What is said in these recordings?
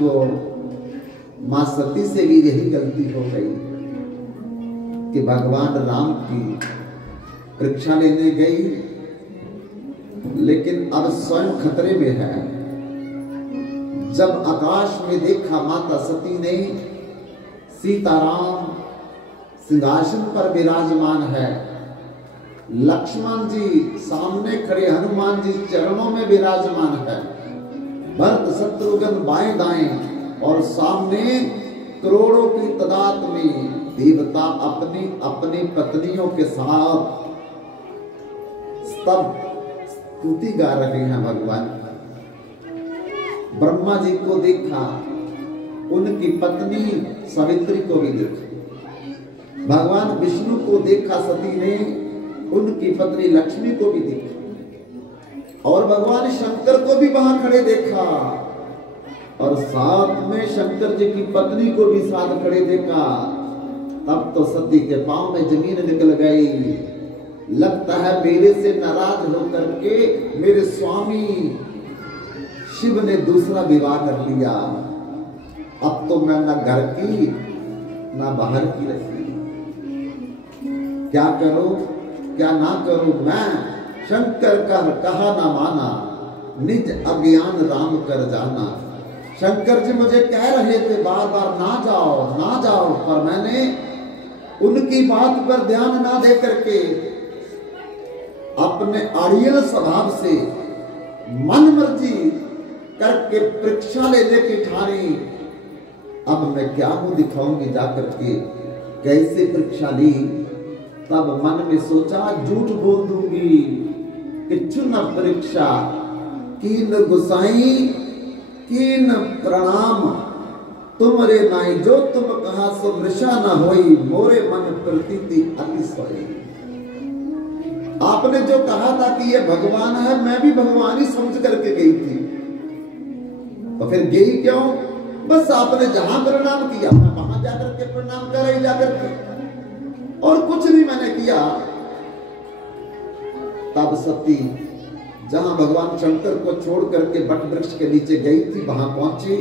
वो मां सती से भी यही गलती हो गई कि भगवान राम की परीक्षा लेने गई, लेकिन अब स्वयं खतरे में है। जब आकाश में देखा माता सती ने सीताराम सिंहासन पर विराजमान है, लक्ष्मण जी सामने खड़े, हनुमान जी चरणों में विराजमान है, भरत शत्रुघ्न बाएं दाएं और सामने करोड़ों की तादाद में देवता अपनी अपनी पत्नियों के साथ सब स्तुति गा रहे हैं भगवान। ब्रह्मा जी को देखा, उनकी पत्नी सावित्री को भी देखा। भगवान विष्णु को देखा सती ने, उनकी पत्नी लक्ष्मी को भी देखा, और भगवान शंकर को भी वहां खड़े देखा, और साथ में शंकर जी की पत्नी को भी साथ खड़े देखा। तब तो सती के पांव में जमीन निकल गई। लगता है मेरे से नाराज होकर के मेरे स्वामी शिव ने दूसरा विवाह कर लिया। अब तो मैं न घर की न बाहर की रही, क्या करूं क्या ना करूं। मैं शंकर का कहा ना माना, निज अज्ञान राम कर जाना। शंकर जी मुझे कह रहे थे बार बार ना जाओ, पर मैंने उनकी बात पर ध्यान ना दे करके अपने अड़ियल स्वभाव से मन मर्जी करके परीक्षा लेने की ठानी। अब मैं क्या मुंह दिखाऊंगी जाकर के, कैसे परीक्षा ली। तब मन में सोचा झूठ बोल दूंगी कि चुन परीक्षा कीन गुसाई कीन प्रणाम तुमरे नाई, जो तुम कहा सो मृषा न होई, मोरे मन प्रतीति अति सोई। आपने जो कहा था कि ये भगवान है, मैं भी भगवान ही समझ करके गई थी, तो फिर गई क्यों? बस आपने जहां प्रणाम किया मैं वहां जाकर के प्रणाम कर रही जाकर के, और कुछ नहीं मैंने किया। तब सती जहां भगवान शंकर को छोड़ करके वट वृक्ष के नीचे गई थी, वहां पहुंची,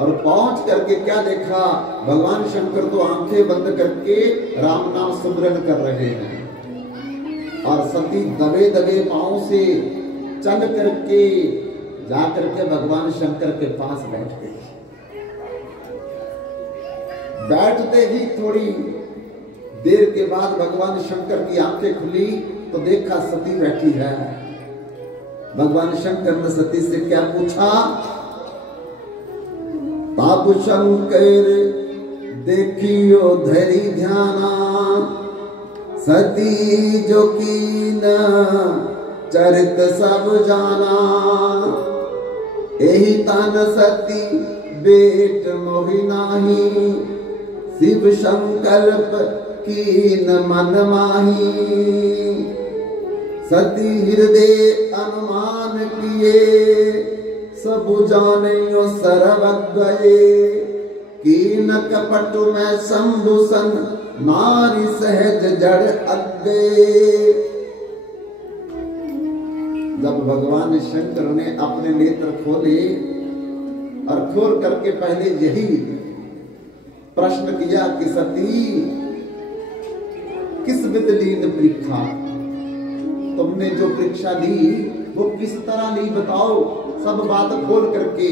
और पहुंच करके क्या देखा, भगवान शंकर तो आंखें बंद करके राम नाम सुमिरन कर रहे हैं, और सती दबे दबे पांव से चल करके जाकर के भगवान शंकर के पास बैठ गई। बैठते ही थोड़ी देर के बाद भगवान शंकर की आंखें खुली तो देखा सती बैठी है। भगवान शंकर ने सती से क्या पूछा? बाबू शंकर देखियो धरी ध्याना, सती जो कीन चरित सब जाना, एही तन सती बेट मोहि नाही, शिव संकल्प कीन मन माही, सती हृदय अनुमान किए, सब जानियो सर्वज्ञ, कीन कपट में शंभुसन, नारी सहज जड़ अग्गे। जब भगवान शंकर ने अपने नेत्र खोले और खोल करके पहले यही प्रश्न किया कि सती किस विधलीन परीक्षा, तुमने जो परीक्षा ली वो किस तरह ली बताओ, सब बात खोल करके।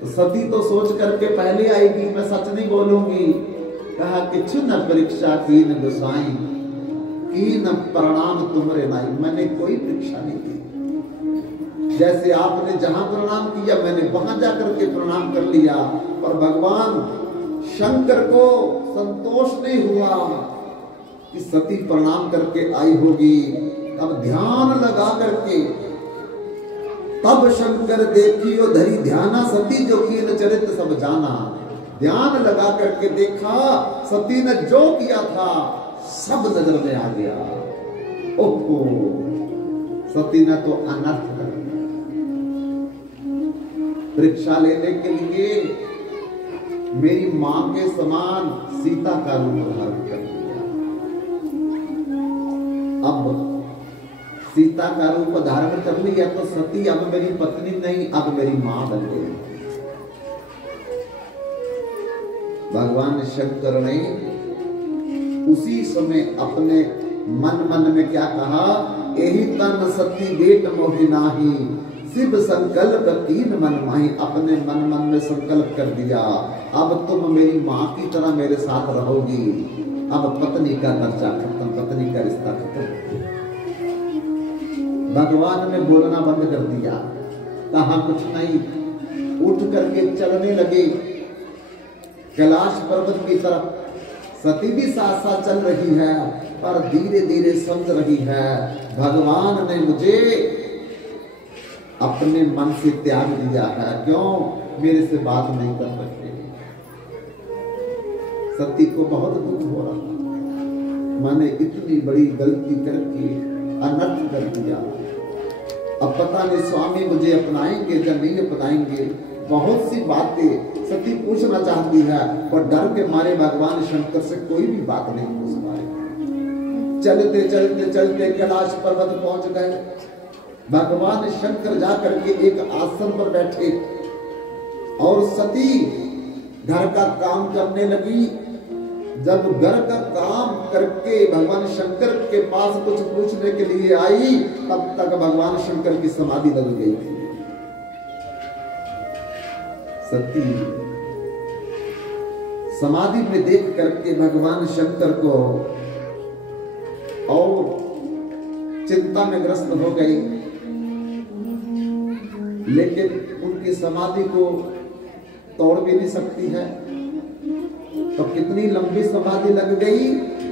तो सती तो सोच करके पहले आएगी मैं सच नहीं बोलूंगी। कहा कि चुन परीक्षा कीन गुसाई, कीन प्रणाम तुमरे नाई, मैंने कोई परीक्षा नहीं की। जैसे आपने जहां प्रणाम किया मैंने वहां जाकर के प्रणाम कर लिया, पर भगवान शंकर को संतोष नहीं हुआ कि सती प्रणाम करके आई होगी। अब ध्यान लगा करके तब शंकर देखियो धरी ध्याना, सती जो कीन चरित सब जाना। ध्यान लगा करके देखा, सती ने जो किया था सब नजर में आ गया। ओहो, सती ने तो अनर्थ कर दिया। परीक्षा लेने के लिए मेरी मां के समान सीता का रूप धारण कर लिया। अब सीता का रूप धारण कर लिया तो सती अब मेरी पत्नी नहीं, अब मेरी मां बन गई। भगवान शंकर ने उसी समय अपने मन में क्या कहा, यही तन सती बेट मोहि नाही, शिव संकल्प कीन मन माही। अपने मन में संकल्प कर दिया, अब तुम मेरी माँ की तरह मेरे साथ रहोगी। अब पत्नी का दर्जा खत्म, पत्नी का रिश्ता खत्म। भगवान ने बोलना बंद कर दिया, कहा कुछ नहीं, उठ करके चलने लगे कैलाश पर्वत की तरफ। सती भी साथ साथ चल रही है, पर धीरे धीरे समझ रही है भगवान ने मुझे अपने मन से त्याग दिया है, क्यों मेरे से बात नहीं कर सकते। सती को बहुत दुख हो रहा था, मैंने इतनी बड़ी गलती करके अनर्थ कर दिया। अब पता नहीं स्वामी मुझे अपनाएंगे या नहीं अपनाएंगे। बहुत सी बातें सती पूछना चाहती है, पर डर के मारे भगवान शंकर से कोई भी बात नहीं पूछ पाए। चलते चलते चलते कैलाश पर्वत पहुंच गए। भगवान शंकर जाकर के एक आसन पर बैठे और सती घर का काम करने लगी। जब घर का काम करके भगवान शंकर के पास कुछ पूछने के लिए आई, तब तक भगवान शंकर की समाधि लग गई थी। सती समाधि में देख करके भगवान शंकर को और चिंता में ग्रस्त हो गई, लेकिन उनकी समाधि को तोड़ भी नहीं सकती है। तो कितनी लंबी समाधि लग गई,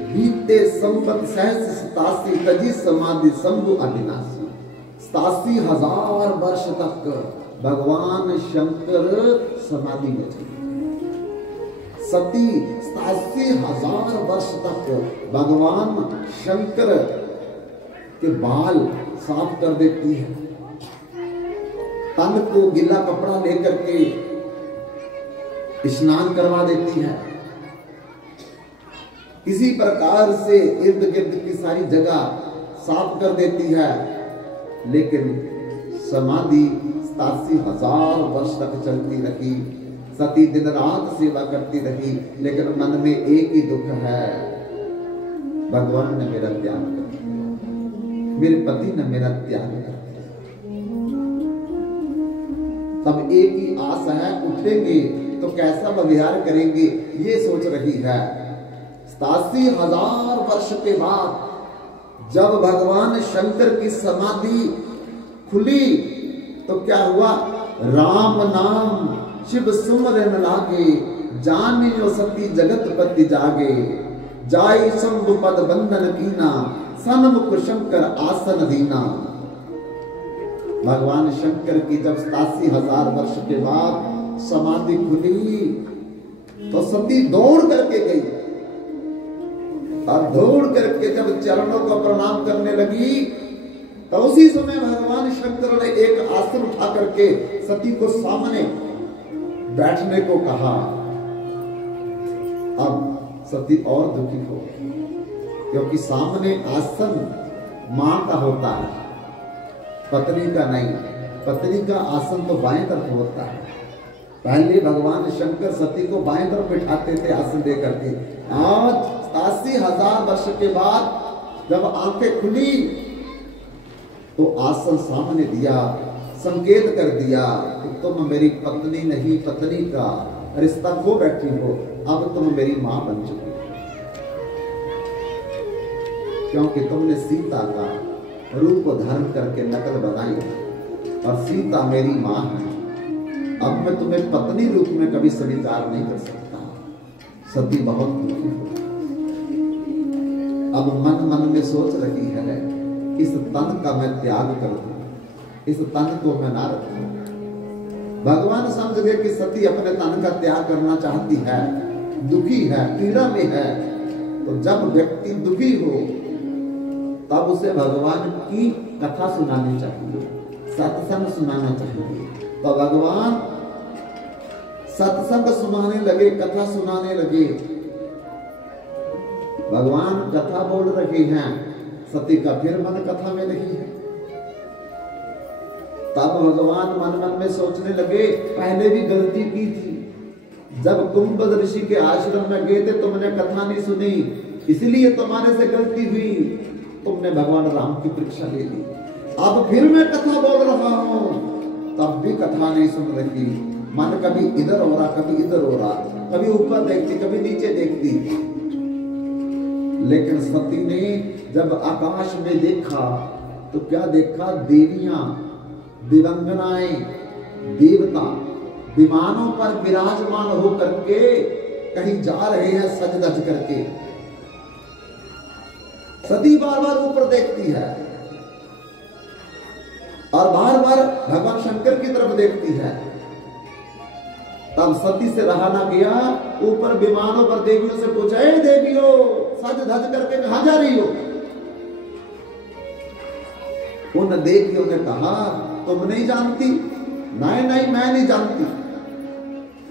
बीते संवत सहस्र 87 तजी समाधि शंभु अविनाशी। 87,000 वर्ष तक भगवान शंकर समाधि में थे। सती 87,000 वर्ष तक भगवान शंकर के बाल साफ कर देती है, तन को गीला कपड़ा लेकर के स्नान करवा देती है, किसी प्रकार से इर्द गिर्द की सारी जगह साफ कर देती है। लेकिन समाधि 87,000 वर्ष तक चलती रही। सती दिन रात सेवा करती रही, लेकिन मन में एक ही दुख है, भगवान ने मेरा त्याग कर दिया, मेरे पति ने मेरा त्याग कर दिया। तब एक ही आस है, उठेंगे तो कैसा व्यवहार करेंगे, ये सोच रही है। 87,000 वर्ष के बाद जब भगवान शंकर की समाधि खुली तो क्या हुआ, राम नाम शिव सुमरन लागे, जानियो सती जगत पति जागे, जाय शंभु पद बंधन कीना, सन्मुख शंकर आसन दीना। भगवान शंकर की जब 87,000 वर्ष के बाद समाधि खुली तो सती दौड़ करके गई, और दौड़ करके जब चरणों को प्रणाम करने लगी तो उसी समय भगवान शंकर ने एक आसन उठा करके सती को सामने बैठने को कहा। अब सती और दुखी हो, क्योंकि सामने आसन मां का होता है, पत्नी का नहीं। पत्नी का आसन तो बाएं तरफ होता है। पहले भगवान शंकर सती को बाएं तरफ बिठाते थे आसन दे करके। आज 87,000 वर्ष के बाद जब आंखें खुली तो आसन सामने दिया, संकेत कर दिया कि तुम मेरी पत्नी नहीं, पत्नी का रिश्ता खो बैठी हो, अब तुम मेरी मां बन चुकी, क्योंकि तुमने सीता का रूप धारण करके नकल बनाई और सीता मेरी मां है। अब मैं तुम्हें पत्नी रूप में कभी स्वीकार नहीं कर सकता। सती बहुत दुखी हो, अब मन में सोच रही है, इस तन का मैं त्याग कर दूं, इस तन को मैं ना रखूं। भगवान समझ गए कि सती अपने तन का त्याग करना चाहती है, दुखी है, पीड़ा में है। तो जब व्यक्ति दुखी हो तब उसे भगवान की कथा सुनानी चाहिए, सत्संग सुनाना चाहिए। तो भगवान सत्संग सुनाने लगे, कथा सुनाने लगे। भगवान कथा बोल रहे हैं, सती का फिर मन कथा में नहीं है। तब भगवान मन में सोचने लगे, पहले भी गलती की थी, जब कुंभ ऋषि के आश्रम में गए थे तुमने कथा नहीं सुनी, इसलिए तुम्हारे से गलती हुई, तुमने भगवान राम की परीक्षा ले ली। अब फिर मैं कथा बोल रहा हूं, तब भी कथा नहीं सुन रही। मन कभी इधर हो रहा, कभी इधर हो रहा, कभी ऊपर देखती, कभी नीचे देखती। लेकिन सती ने जब आकाश में देखा तो क्या देखा? देवियां, दिवंगनाएं, देवता विमानों पर विराजमान होकर के कहीं जा रहे हैं सज धज करके। सती बार बार ऊपर देखती है और बार बार भगवान शंकर की तरफ देखती है। तब सती से रहा ना गया, ऊपर विमानों पर देवियों से पूछा, ए देवियों, सज धज करके कहां जा रही हो? उन देवियों ने कहा, तुम नहीं जानती? नहीं नहीं, मैं नहीं जानती।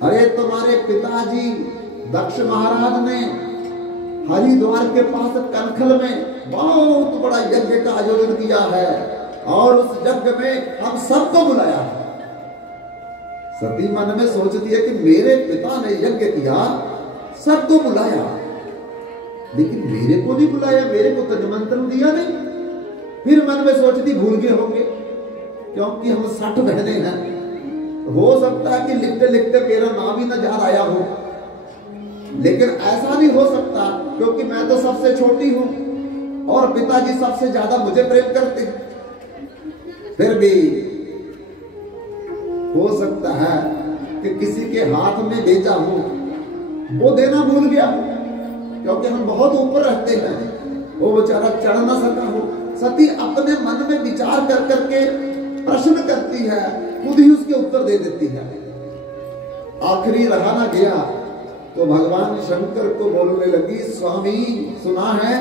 अरे तुम्हारे पिताजी दक्ष महाराज ने हरिद्वार के पास कनखल में बहुत बड़ा यज्ञ का आयोजन किया है और उस यज्ञ में हम सबको बुलाया है। सती मन में सोचती है कि मेरे पिता ने यज्ञ किया, सबको बुलाया, लेकिन मेरे को नहीं बुलाया, मेरे को तो निमंत्रण दिया नहीं। फिर मन में सोचती भूल गए होंगे, क्योंकि हम 60 बहने हैं, हो सकता है कि लिखते लिखते मेरा नाम ही न याद आया हो। लेकिन ऐसा नहीं हो सकता, क्योंकि मैं तो सबसे छोटी हूं और पिताजी सबसे ज्यादा मुझे प्रेम करते हैं। फिर भी हो सकता है कि किसी के हाथ में भेजा हूं, वो देना भूल गया हूं, क्योंकि हम बहुत ऊपर रहते हैं, वो बेचारा चढ़ ना सका हो। सती अपने मन में विचार कर करके प्रश्न करती है, खुद ही उसके उत्तर दे देती है। आखिरी रहा ना गया तो भगवान शंकर को बोलने लगी, स्वामी सुना है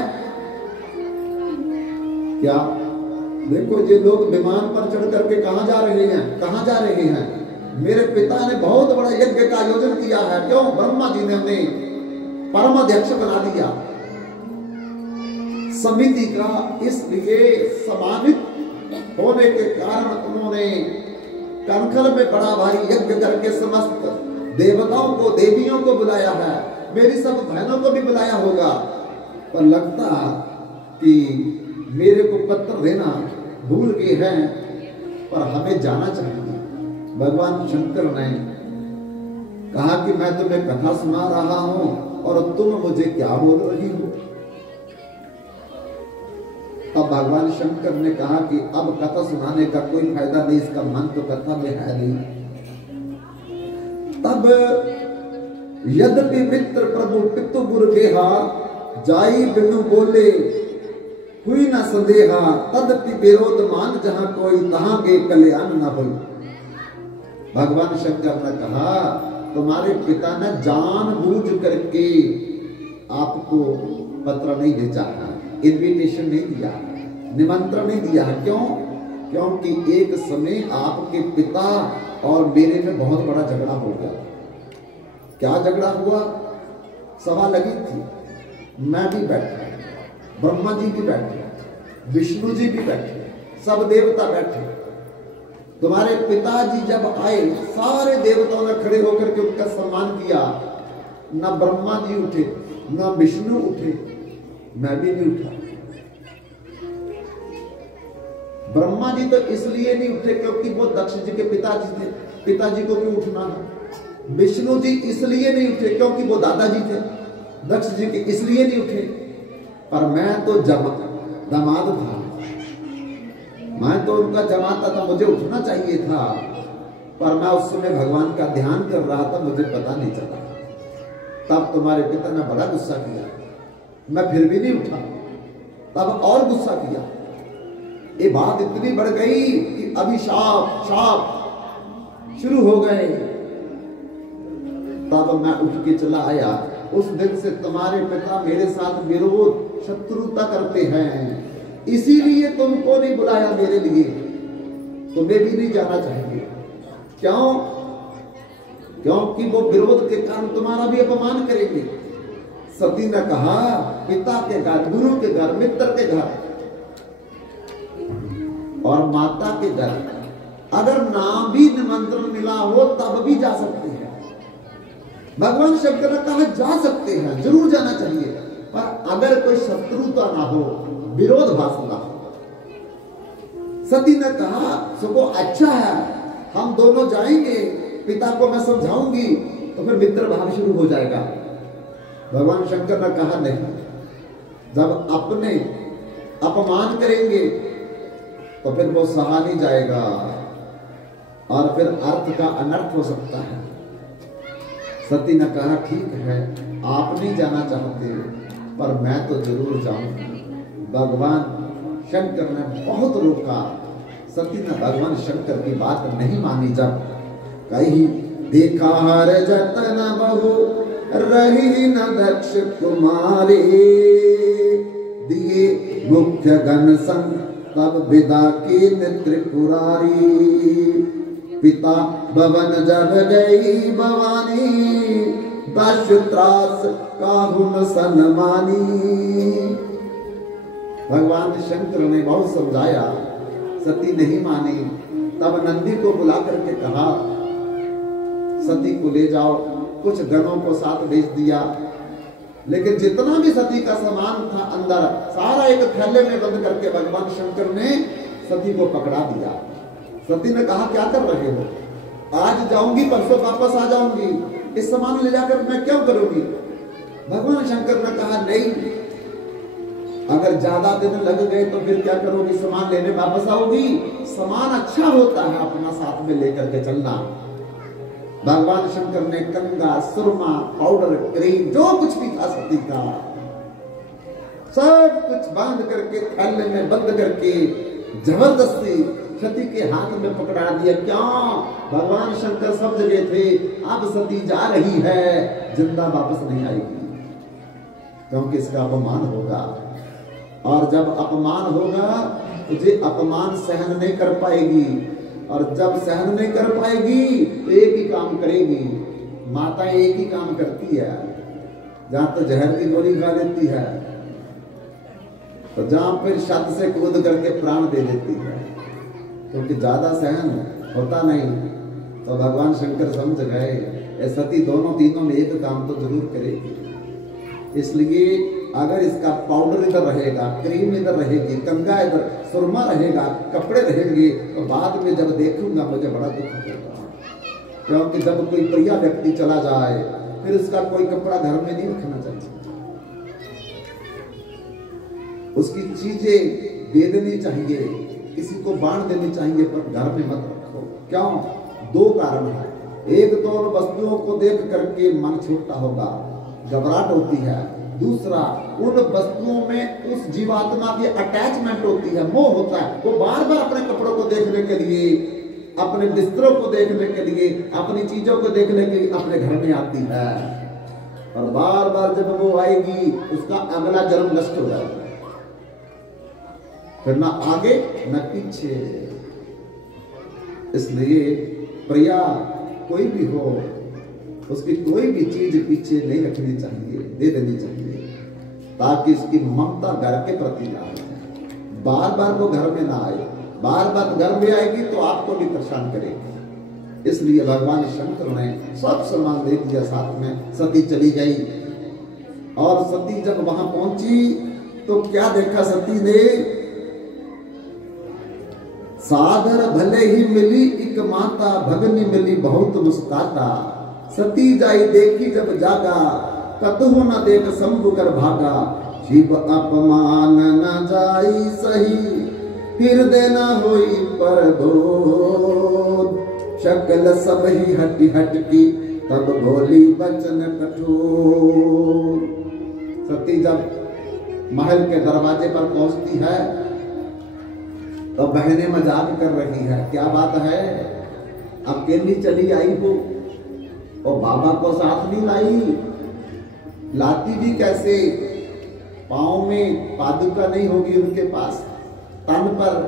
क्या? देखो ये लोग विमान पर चढ़ करके कहां जा रहे हैं, कहां जा रहे हैं? मेरे पिता ने बहुत बड़ा यज्ञ का आयोजन किया है। क्यों? ब्रह्मा जी ने हमें परमाध्यक्ष बना दिया समिति का, इसलिए सम्मानित होने के कारण उन्होंने कनखल में बड़ा भारी यज्ञ करके समस्त देवताओं को, देवियों को बुलाया है। मेरी सब बहनों को भी बुलाया होगा, पर लगता कि मेरे को पत्र देना भूल गए हैं, पर हमें जाना चाहिए। भगवान शंकर ने कहा कि मैं तुम्हें कथा सुना रहा हूं और तुम मुझे क्या बोल रही हो? तब भगवान शंकर ने कहा कि अब कथा सुनाने का कोई फायदा नहीं, इसका मन तो कथा में है नहीं। तब यद्यपि मित्र प्रभु पितु गुरु गेहा, जाई बिनु बोले हुई न संदेहा, तदपि विरोध मान जहां कोई तहां के कल्याण न हो। भगवान शंकर ने कहा, तुम्हारे पिता ने जानबूझ करके आपको पत्र नहीं भेजा है, इन्विटेशन नहीं दिया, निमंत्रण नहीं दिया है। क्यों? क्योंकि एक समय आपके पिता और मेरे में बहुत बड़ा झगड़ा हो गया। क्या झगड़ा हुआ? सभा लगी थी, मैं भी बैठा, ब्रह्मा जी भी बैठे, विष्णु जी भी बैठे, सब देवता बैठे। तुम्हारे पिताजी जब आए, सारे देवताओं ने खड़े होकर के उनका सम्मान किया। न ब्रह्मा जी उठे, न विष्णु उठे, मैं भी नहीं उठा। ब्रह्मा जी तो इसलिए नहीं उठे क्योंकि वो दक्ष जी के पिताजी थे, पिताजी को भी उठना है। विष्णु जी इसलिए नहीं उठे क्योंकि वो दादाजी थे, दक्ष जी के इसलिए नहीं उठे। पर मैं तो दामाद था, मैं तो उनका जमाता था, मुझे उठना चाहिए था, पर मैं उस समय भगवान का ध्यान कर रहा था, मुझे पता नहीं चला। तब तुम्हारे पिता ने बड़ा गुस्सा किया, मैं फिर भी नहीं उठा। तब और गुस्सा किया। ये बात इतनी बढ़ गई कि अभिशाप शाप शुरू हो गए। तब मैं उठ के चला आया। उस दिन से तुम्हारे पिता मेरे साथ विरोध शत्रुता करते हैं, इसीलिए तुमको नहीं बुलाया मेरे लिए। तुम्हें भी नहीं जाना चाहिए। क्यों? क्योंकि वो विरोध के कारण तुम्हारा भी अपमान करेंगे। सती ने कहा, पिता के घर, गुरु के घर, मित्र के घर और माता के घर अगर ना भी निमंत्रण मिला हो तब भी जा सकते हैं। भगवान शंकर ने कहा जा सकते हैं, जरूर जाना चाहिए, पर अगर कोई शत्रुता ना हो, विरोधाभास ना हो। सती ने कहा सुको अच्छा है, हम दोनों जाएंगे, पिता को मैं समझाऊंगी, तो फिर मित्र भाव शुरू हो जाएगा। भगवान शंकर ने कहा नहीं, जब अपने अपमान करेंगे तो फिर वो सहा नहीं जाएगा और फिर अर्थ का अनर्थ हो सकता है। सती ने कहा ठीक है, आप नहीं जाना चाहते पर मैं तो जरूर जाऊंगी। भगवान शंकर ने बहुत रोका, सती ने भगवान शंकर की बात नहीं मानी। जब कही देखा हर जतन बहु रही न दक्ष कुमारी, दिए मुख्य गण संग तब विदा की त्रिपुरारी। पिता भवन जब गई भवानी, दश त्रास काहुन सन्मानी। भगवान शंकर ने बहुत समझाया, सती नहीं मानी। तब नंदी को बुला करके कहा सती को ले जाओ, कुछ गणों को साथ भेज दिया, लेकिन जितना भी सती का सामान था अंदर सारा एक थैले में बंद करके भगवान शंकर ने सती को पकड़ा दिया। सती ने कहा क्या कर रहे हो, आज जाऊंगी परसों वापस आ जाऊंगी, इस सामान ले जाकर मैं क्यों करूंगी। भगवान शंकर ने कहा नहीं, अगर ज्यादा दिन लग गए तो फिर क्या करोगी, सामान लेने वापस आओगी। सामान अच्छा होता है अपना साथ में लेकर के चलना। भगवान शंकर ने कंगा, सुरमा, पाउडर, क्रीम, जो कुछ भी था सती का, सब कुछ बांध करके थैले में बंद करके जबरदस्ती सती के हाथ में पकड़ा दिया। क्यों, भगवान शंकर सब जगह थे, अब सती जा रही है, जिंदा वापस नहीं आएगी, क्योंकि इसका अपमान होगा, और जब अपमान होगा तो ये अपमान सहन नहीं कर पाएगी, और जब सहन नहीं कर पाएगी तो एक ही काम करेगी। माता एक ही काम करती है, जहां तो जहर की गोली खा देती है, तो जहां फिर छत से कूद करके प्राण दे देती है, क्योंकि ज्यादा सहन होता नहीं। तो भगवान शंकर समझ गए सती दोनों तीनों में एक काम तो जरूर करेगी। इसलिए अगर इसका पाउडर इधर रहेगा, क्रीम इधर रहेगी, कंगा इधर, सुरमा रहेगा, कपड़े रहेंगे, तो बाद में जब देखूंगा मुझे बड़ा दुख होगा, क्योंकि जब कोई प्रिय व्यक्ति चला जाए फिर उसका कोई कपड़ा घर में नहीं रखना चाहिए, उसकी चीजें दे देनी चाहिए, किसी को बांट देनी चाहिए, पर घर में मत रखो। क्यों, दो कारण है। एक तो उन वस्तुओं को देख करके मन छोटा होगा, घबराहट होती है। दूसरा, उन वस्तुओं में उस जीवात्मा की अटैचमेंट होती है, मोह होता है। वो बार बार अपने कपड़ों को देखने के लिए, अपने बिस्तरों को देखने के लिए, अपनी चीजों को देखने के लिए अपने घर में आती है, और बार बार जब वो आएगी उसका अगला जन्म नष्ट हो जाएगा, फिर ना आगे न पीछे। इसलिए प्रिया कोई भी हो, उसकी कोई भी चीज पीछे नहीं रखनी चाहिए, दे देनी चाहिए, ताकि इसकी ममता घर के प्रति ना आए, बार बार वो घर में ना आए। बार बार घर में आएगी तो आपको भी परेशान करेगी। इसलिए भगवान शंकर ने सब सामान दे दिया साथ में। सती चली गई, और सती जब वहां पहुंची तो क्या देखा सती ने, सादर भले ही मिली एक माता, भगनी मिली बहुत मुस्काता। सती जाई देखी जब जागा, कतहु न देख शंभु कर भागा। शिव अपमान न जाई सही, हृदय न होई पर बोध। शक्ल सब ही हटी हटकी, तब बोली वचन कठोर। सती जब महल के दरवाजे पर पहुंचती है तो बहनें मजाक कर रही है, क्या बात है, अकेली चली आई हो और बाबा को साथ नहीं लाई, लाती भी कैसे, पाँव में पादुका नहीं होगी उनके पास, तन पर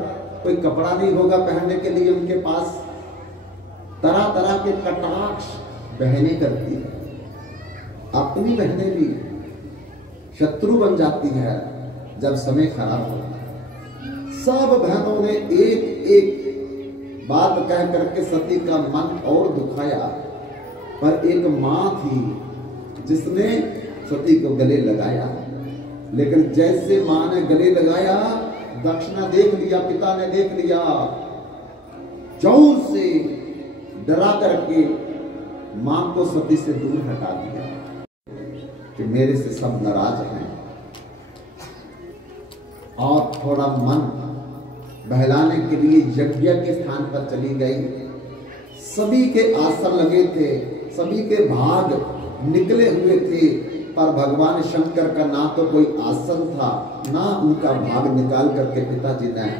कोई कपड़ा नहीं होगा पहनने के लिए उनके पास। तरह तरह के कटाक्ष बहनें करती है, अपनी बहनें भी शत्रु बन जाती है जब समय खराब होता है। सब बहनों ने एक एक बात कह करके सती का मन और दुखाया। पर एक मां थी जिसने सती को गले लगाया, लेकिन जैसे मां ने गले लगाया, दक्षिणा देख लिया, पिता ने देख लिया, जोर से डरा करके मां को सती से दूर हटा दिया कि मेरे से सब नाराज हैं। और थोड़ा मन बहलाने के लिए यज्ञ के स्थान पर चली गई। सभी के आसन लगे थे, सभी के भाग निकले हुए थे, पर भगवान शंकर का ना तो कोई आसन था, ना उनका भाग निकाल करके पिताजी ने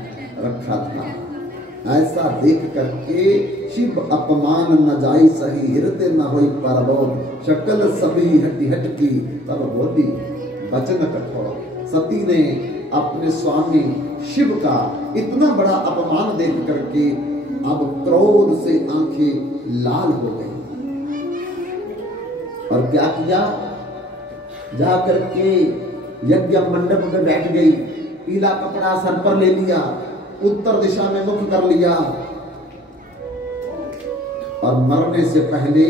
रखा था। ऐसा देख करके शिव अपमान न जाई सही, हृदय न होई परबोध, शकल सभी हटी हटकी तब बोली वचन कठोर। सती ने अपने स्वामी शिव का इतना बड़ा अपमान देख करके अब क्रोध से आंखें लाल हो गई और क्या किया, जाकर के यज्ञ मंडप में बैठ गई, पीला कपड़ा सर पर ले लिया, उत्तर दिशा में मुख कर लिया और मरने से पहले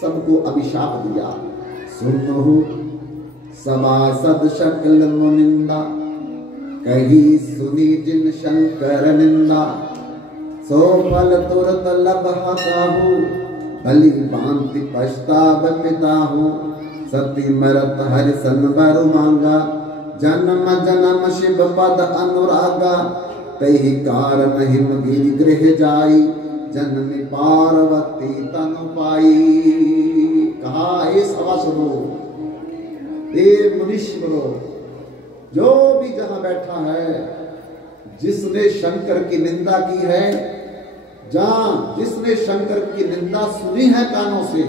सबको अभिशाप दिया। सुनो सभासद शकल मुनिंदा, कही सुनी जिन शंकर निंदा, सो फल तुरत लभा काहू, भली भांति पछताव पिताहू। सती मरत हरि सन बर मांगा, जन्म जन्म शिव पद अनुरागा। तहि कारण हिमगिरि गृह जाई, जननी पार्वती तनु पाई। कहा हे सभा सुनो, हे मुनीश्वरों, जो भी जहां बैठा है, जिसने शंकर की निंदा की है, जहां जिसने शंकर की निंदा सुनी है कानों से,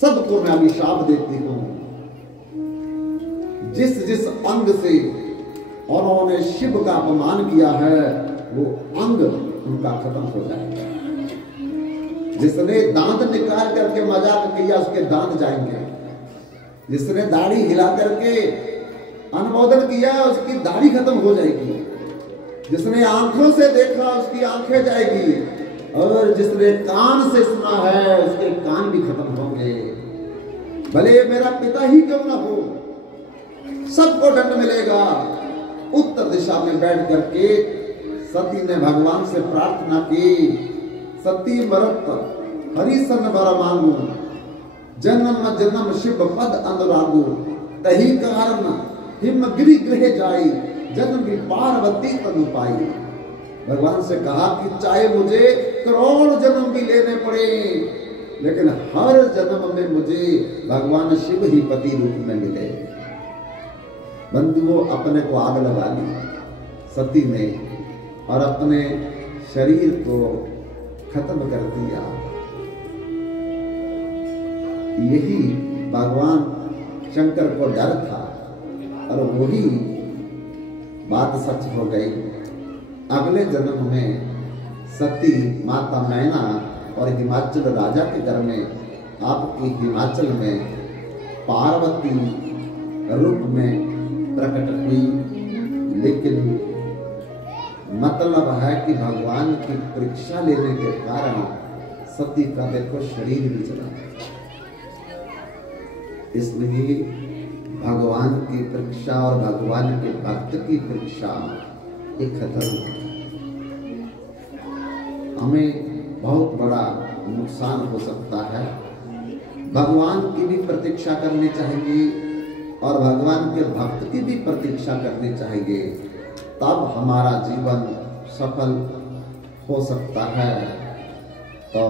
सबको मैं अभिशाप देती हूं। जिस जिस अंग से उन्होंने शिव का अपमान किया है, वो अंग उनका खत्म हो जाएगा। जिसने दांत निकाल करके मजाक किया, उसके दांत जाएंगे। जिसने दाढ़ी हिला करके अनुमोदन किया, उसकी दाढ़ी खत्म हो जाएगी। जिसने आंखों से देखा, उसकी आंखें जाएगी। और जिसने कान से सुना है, उसके कान भी खत्म होंगे। भले मेरा पिता ही क्यों ना हो, सबको दंड मिलेगा। उत्तर दिशा में बैठ करके सती ने भगवान से प्रार्थना की, सती मरत हरि सन बर मांगू, जन्म जन्म शिव पद अनुरागू। तही कारण हिमगिरि गृह जाई, जन्म पार्वती तनु पाई। भगवान से कहा कि चाहे मुझे करोड़ जन्म भी लेने पड़े, लेकिन हर जन्म में मुझे भगवान शिव ही पति रूप में मिले। बंधुओं, अपने को आग लगा ली सती ने और अपने शरीर को खत्म कर दिया। यही भगवान शंकर को डर था और वही बात सच हो गई। अगले जन्म में सती माता मैना और हिमाचल राजा के घर में, आपकी हिमाचल में पार्वती रूप में प्रकट हुई। लेकिन मतलब है कि भगवान की परीक्षा लेने के कारण सती का देखो शरीर भी चला। इसलिए भगवान की परीक्षा और भगवान के भक्त की परीक्षा एक खतरा है। हमें बहुत बड़ा नुकसान हो सकता है। भगवान की भी प्रतीक्षा करनी चाहिए और भगवान के भक्त की भी प्रतीक्षा करनी चाहिए, तब हमारा जीवन सफल हो सकता है। तो